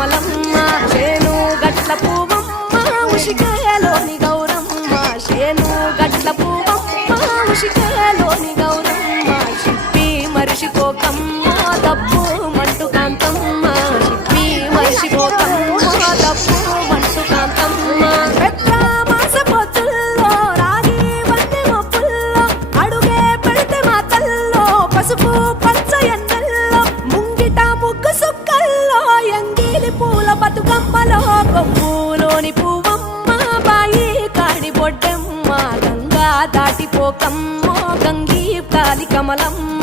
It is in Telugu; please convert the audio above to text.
కమలమ్మ చేను గట్ల పూవమ్మ ఉషికాయలోని గౌరమ్మ చేను గట్ల పూవమ్మ ఉషికాయలోని గౌరమ్మ చిప్పి మరిషిపోకమ్మ తప్పు మంటు కాంతమ్మ చిప్పి మరిషిపోకమ్మ తప్పు మంటు కాంతమ్మ పెద్ద మాస పొత్తుల్లో రాగి వంటి మొప్పుల్లో అడుగే పెడితే మా తల్లో పసుపు పచ్చ ఎన్నెల్లో ముంగిట ముగ్గు సుక్కల్లో ఎంగిలి పూల బతుకమ్మలో కొమ్ములోని పువ్వమ్మ బాయి కాడి బొడ్డమ్మ గంగా దాటిపోకమ్మ గంగీ కాలి కమలమ్మ